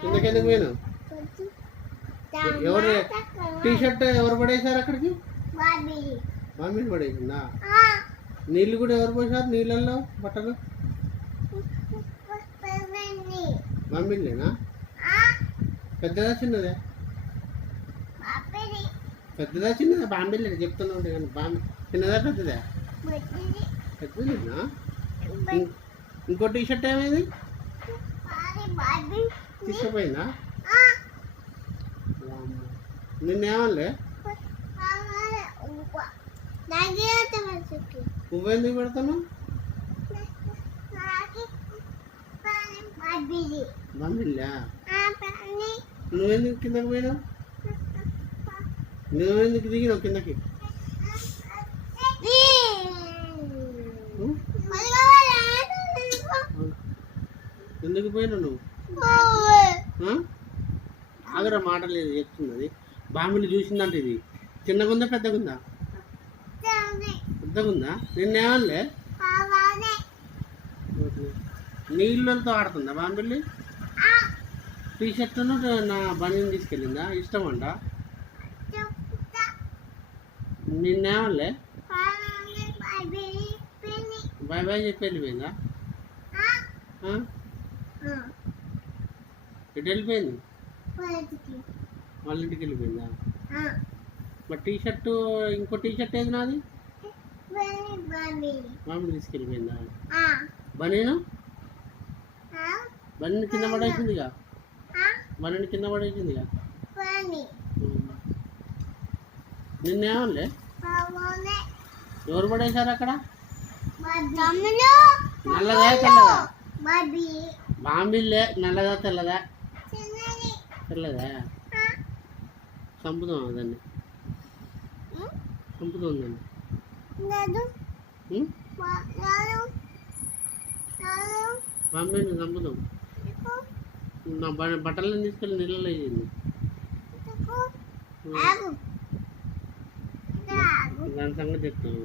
కిందకెందుకు పోయినావు? ఎవరు T shirt ఎవరు పడేశారు అక్కడికి? మమ్మీ పడేసిందా? నీళ్ళు కూడా ఎవరు పోసారు నీళ్ళల్లో బట్టలు? మమ్మీలేనా? పెద్దదా చిన్నదా? పెద్దదా చిన్నదా? బాంబిల్లే చెప్తున్నా ఉంటే కానీ బాంబి చిన్నదా పెద్దదా? పెద్దదేనా? ఇంకో టీ షర్ట్ ఏమైంది? తీసుకుపోయిందా? నిన్నేమలే నువ్వెందుకు పెడతావు? మమ్మీలా నువ్వెందుకు కిందకి పోయినావు? నువ్వెందుకు దిగినావు కిందకి? ఎందుకు పోయినావు నువ్వు? ఆగరా మాట లేదు చెప్తున్నది. బాంబుని చూసిందంటే ఇది చిన్నగుందా పెద్దగుందా? పెద్దగుందా? నిన్నేమలే నీళ్ళతో ఆడుతుందా బాంబిల్లి? టీ షర్ట్ను నా బనీని తీసుకెళ్ళిందా? ఇష్టం అంట. నిన్నేమలే బాయ్ బాయ్ చెప్పి వెళ్ళిపోయిందా? ఎటు వెళ్ళిపోయింది? వాళ్ళ ఇంటికి వెళ్ళిపోయిందా? మరి టీ షర్టు ఇంకో టీ షర్ట్ ఏది నాది? మామూలు తీసుకెళ్ళిపోయిందా? బనీను బనీని కింద పడేసిందిగా. బనీని కింద పడేసిందిగా. నిన్నేమలే ఎవరు పడేశారు అక్కడ? నల్లదా తెల్లదా? బాంబిల్లే నల్లదా తెల్లదా? తెల్లదా? చంపుదాం దాన్ని, చంపుదాం దాన్ని. బాంబిని చంపుదాం. నా బట్టలను తీసుకెళ్ళి నీళ్ళలో వేసింది. దాని సంగతి చెప్తాను.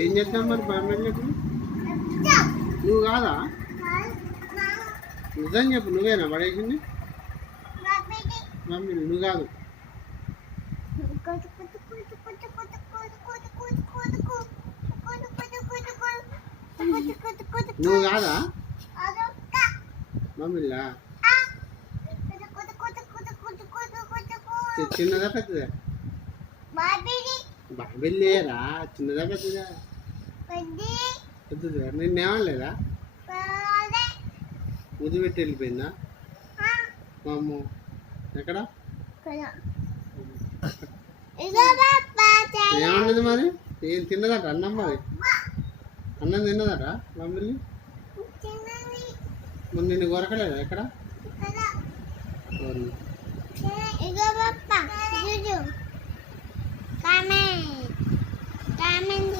ఏం చేద్దాం మరి బాంబెళ్ళకు? నువ్వు కాదా? నిజం చెప్పు, నువ్వేనా పడేసింది? మమ్మీ నువ్వు కాదు. నువ్వు కాదా? మమ్మీలా చిన్నదా పెద్దదా? బాంబిల్లేరా చిన్నదా పెద్దదా? పెద్దదా? నిన్నేమలేదా? ముద్దు పెట్టి వెళ్ళిపోయిందా? మా అమ్మ ఎక్కడ ఏమన్నది మరి? ఏం తిన్నదట అన్నం? మరి అన్నం తిన్నదట బాంబిల్లి? మరి నిన్ను కొరకలేదా ఎక్కడ? కామెంట్